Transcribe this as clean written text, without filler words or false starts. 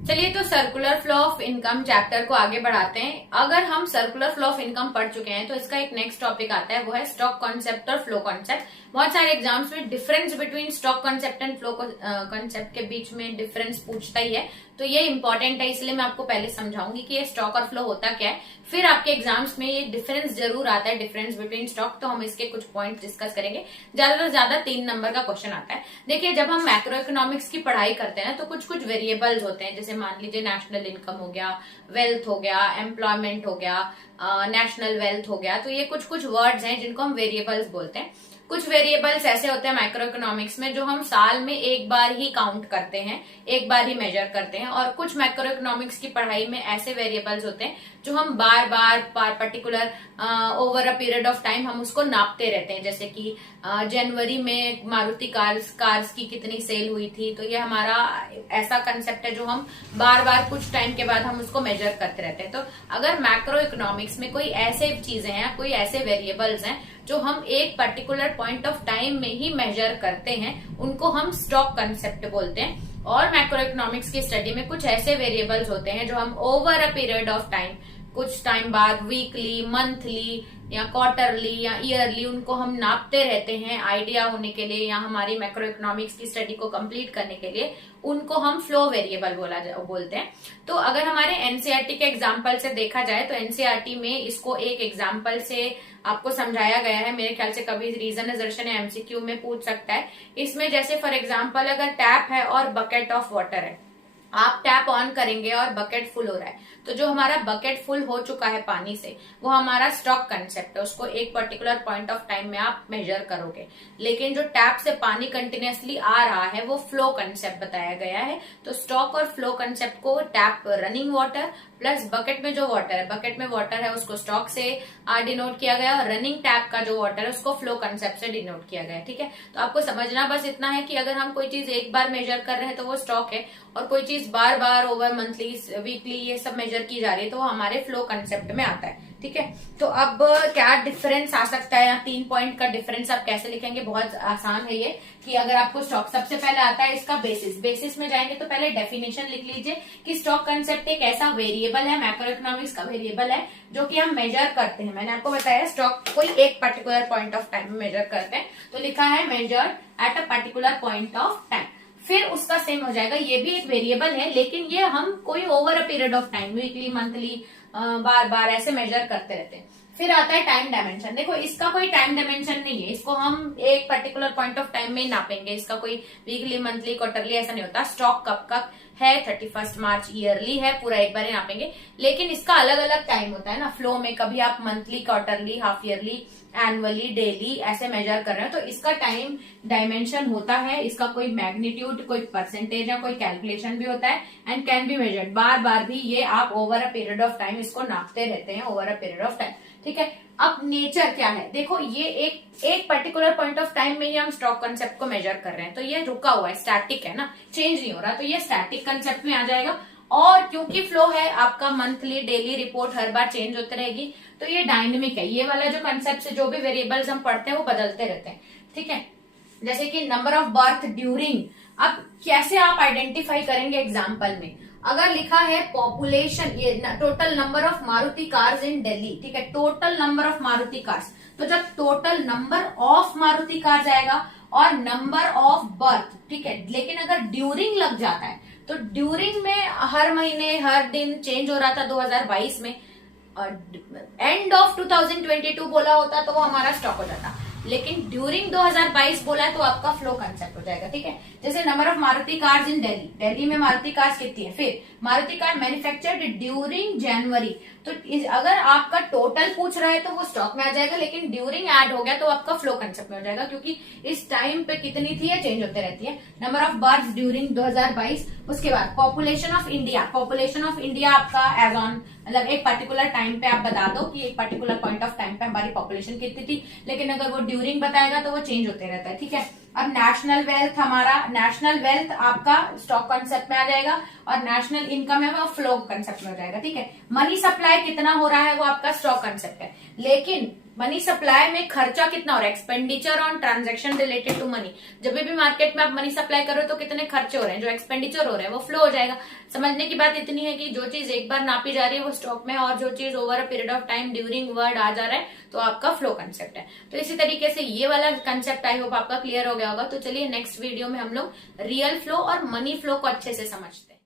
चलिए तो circular flow of income chapter को आगे बढ़ाते हैं। अगर हम सर्कुलर फ्लो ऑफ इनकम पढ़ चुके हैं तो इसका एक नेक्स्ट टॉपिक आता है, वो है स्टॉक कॉन्सेप्ट और फ्लो कॉन्सेप्ट। बहुत सारे एग्जाम्स में difference between stock concept and flow concept के बीच में डिफरेंस पूछता ही है, तो ये इंपॉर्टेंट है, इसलिए मैं आपको पहले समझाऊंगी कि ये स्टॉक और फ्लो होता क्या है। फिर आपके एग्जाम्स में ये डिफरेंस जरूर आता है, डिफरेंस बिटवीन स्टॉक, तो हम इसके कुछ पॉइंट डिस्कस करेंगे। ज्यादा से ज्यादा 3 नंबर का क्वेश्चन आता है। देखिए, जब हम मैक्रो इकोनॉमिक्स की पढ़ाई करते हैं तो कुछ कुछ वेरिएबल्स होते हैं, जैसे मान लीजिए नेशनल इनकम हो गया, वेल्थ हो गया, एम्प्लॉयमेंट हो गया, नेशनल वेल्थ हो गया। तो ये कुछ कुछ वर्ड्स हैं जिनको हम वेरिएबल्स बोलते हैं। कुछ वेरिएबल्स ऐसे होते हैं माइक्रो इकोनॉमिक्स में जो हम साल में एक बार ही काउंट करते हैं, एक बार ही मेजर करते हैं, और कुछ माइक्रो इकोनॉमिक्स की पढ़ाई में ऐसे वेरिएबल्स होते हैं जो हम बार बार particular over a period of time हम उसको नापते रहते हैं। जैसे कि जनवरी में मारुति कार्स की कितनी सेल हुई थी, तो ये हमारा ऐसा कंसेप्ट है जो हम बार बार कुछ टाइम के बाद हम उसको मेजर करते रहते हैं। तो अगर मैक्रो इकोनॉमिक्स में कोई ऐसे चीजें हैं, कोई ऐसे वेरिएबल्स हैं जो हम एक पर्टिकुलर पॉइंट ऑफ टाइम में ही मेजर करते हैं, उनको हम स्टॉक कंसेप्ट बोलते हैं। और मैक्रो इकोनॉमिक्स की स्टडी में कुछ ऐसे वेरिएबल्स होते हैं जो हम over a period of time, कुछ टाइम बाद, वीकली, मंथली या क्वार्टरली या ईयरली, उनको हम नापते रहते हैं आइडिया होने के लिए या हमारी मैक्रो इकोनॉमिक्स की स्टडी को कंप्लीट करने के लिए, उनको हम फ्लो वेरिएबल बोलते हैं। तो अगर हमारे एनसीईआरटी के एग्जाम्पल से देखा जाए तो एनसीईआरटी में इसको एक एग्जाम्पल से आपको समझाया गया है। मेरे ख्याल से कभी रीजन एजर्शन या एमसीक्यू में पूछ सकता है। इसमें जैसे फॉर एग्जाम्पल अगर टैप है और बकेट ऑफ वाटर है, आप टैप ऑन करेंगे और बकेट फुल हो रहा है, तो जो हमारा बकेट फुल हो चुका है पानी से, वो हमारा स्टॉक कंसेप्ट है। उसको एक पर्टिकुलर पॉइंट ऑफ टाइम में आप मेजर करोगे। लेकिन जो टैप से पानी कंटिन्यूअसली आ रहा है वो फ्लो कंसेप्ट बताया गया है। तो स्टॉक और फ्लो कंसेप्ट को tap running water plus bucket में जो वाटर है, बकेट में वाटर है, उसको स्टॉक से डिनोट किया गया, और रनिंग टैप का जो वाटर है उसको फ्लो कंसेप्ट से डिनोट किया गया। ठीक है, तो आपको समझना बस इतना है कि अगर हम कोई चीज एक बार मेजर कर रहे हैं तो वो स्टॉक है, और कोई चीज बार बार ओवर मंथली, वीकली ये सब मेजर की जा रही है तो वो हमारे फ्लो कंसेप्ट में आता है। ठीक है, तो अब क्या डिफरेंस आ सकता है, 3 पॉइंट का डिफरेंस आप कैसे लिखेंगे? बहुत आसान है ये कि अगर आपको स्टॉक, सबसे पहले आता है इसका बेसिस में जाएंगे तो पहले डेफिनेशन लिख लीजिए कि स्टॉक कंसेप्ट एक ऐसा वेरिएबल है, मैक्रो इकोनॉमिक्स का वेरिएबल है जो कि हम मेजर करते हैं। मैंने आपको बताया स्टॉक कोई एक पर्टिकुलर पॉइंट ऑफ टाइम में मेजर करते हैं, तो लिखा है measure at a particular point of time. फिर उसका सेम हो जाएगा, ये भी एक वेरिएबल है लेकिन ये हम कोई over a period of time, weekly, monthly, बार बार ऐसे मेजर करते रहते हैं। फिर आता है टाइम डायमेंशन। देखो, इसका कोई टाइम डायमेंशन नहीं है, इसको हम एक पर्टिकुलर पॉइंट ऑफ टाइम में ही नापेंगे। इसका कोई वीकली, मंथली, क्वार्टरली ऐसा नहीं होता। स्टॉक कब है, 31 मार्च ईयरली है, पूरा एक बार ही नापेंगे। लेकिन इसका अलग अलग टाइम होता है ना फ्लो में, कभी आप monthly, quarterly, half yearly, annually, daily ऐसे मेजर कर रहे हैं, तो इसका टाइम डायमेंशन होता है। इसका कोई मैग्नीट्यूड, कोई परसेंटेज या कोई कैलकुलेशन भी होता है, एंड कैन बी मेजर्ड। बार बार भी ये आप over a period of time इसको नापते रहते हैं, over a period of time. ठीक है, अब नेचर क्या है? देखो, ये एक पर्टिकुलर पॉइंट ऑफ टाइम में ही हम स्टॉक कंसेप्ट को मेजर कर रहे हैं, तो ये रुका हुआ है, स्टैटिक है ना, चेंज नहीं हो रहा, तो ये स्टैटिक कंसेप्ट में आ जाएगा। और क्योंकि फ्लो है आपका, मंथली, डेली रिपोर्ट हर बार चेंज होती रहेगी, तो ये डायनेमिक है। ये वाला जो कंसेप्ट से जो भी वेरिएबल्स हम पढ़ते हैं वो बदलते रहते हैं। ठीक है, जैसे कि नंबर ऑफ बर्थ ड्यूरिंग, अब कैसे आप आइडेंटिफाई करेंगे एग्जाम्पल में? अगर लिखा है पॉपुलेशन, ये total number of Maruti cars in Delhi, ठीक है, total number of Maruti cars, तो जब total number of Maruti cars आएगा और नंबर ऑफ बर्थ, ठीक है, लेकिन अगर ड्यूरिंग लग जाता है तो ड्यूरिंग में हर महीने, हर दिन चेंज हो रहा था 2022 में, एंड ऑफ 2022 बोला होता तो वो हमारा स्टॉक हो जाता, लेकिन ड्यूरिंग 2022 बोला है तो आपका फ्लो कंसेप्ट हो जाएगा। ठीक है, जैसे number of Maruti cars in Delhi, Delhi में मारुति कार्स कितनी है, फिर मारुति कार मैन्युफैक्चर्ड ड्यूरिंग जनवरी, तो अगर आपका टोटल पूछ रहा है तो वो स्टॉक में आ जाएगा, लेकिन ड्यूरिंग ऐड हो गया तो आपका फ्लो कंसेप्ट में हो जाएगा, क्योंकि इस टाइम पे कितनी थी ये चेंज होते रहती है। नंबर ऑफ बर्थ ड्यूरिंग 2022, उसके बाद population of India, population of India आपका एज ऑन, मतलब एक पर्टिकुलर टाइम पे आप बता दो कि एक पर्टिकुलर पॉइंट ऑफ टाइम पे हमारी पॉपुलेशन कितनी थी, लेकिन अगर वो ड्यूरिंग बताएगा तो वो चेंज होते रहता है। ठीक है, अब नेशनल वेल्थ, हमारा नेशनल वेल्थ आपका स्टॉक कंसेप्ट में आ जाएगा, और नेशनल इनकम है वो फ्लो कंसेप्ट में हो जाएगा। ठीक है, मनी सप्लाई कितना हो रहा है वो आपका स्टॉक कंसेप्ट है, लेकिन मनी सप्लाई में खर्चा कितना हो रहा है, expenditure on transaction related to money. जब भी मार्केट में आप मनी सप्लाई करो तो कितने खर्चे हो रहे हैं, जो एक्सपेंडिचर हो रहे हैं वो फ्लो हो जाएगा। समझने की बात इतनी है कि जो चीज एक बार नापी जा रही है वो स्टॉक में, और जो चीज over a period of time during word आ जा रहा है तो आपका फ्लो कंसेप्ट है। तो इसी तरीके से ये वाला कंसेप्ट आई होप आपका क्लियर हो गया होगा। तो चलिए नेक्स्ट वीडियो में हम लोग रियल फ्लो और मनी फ्लो को अच्छे से समझते हैं।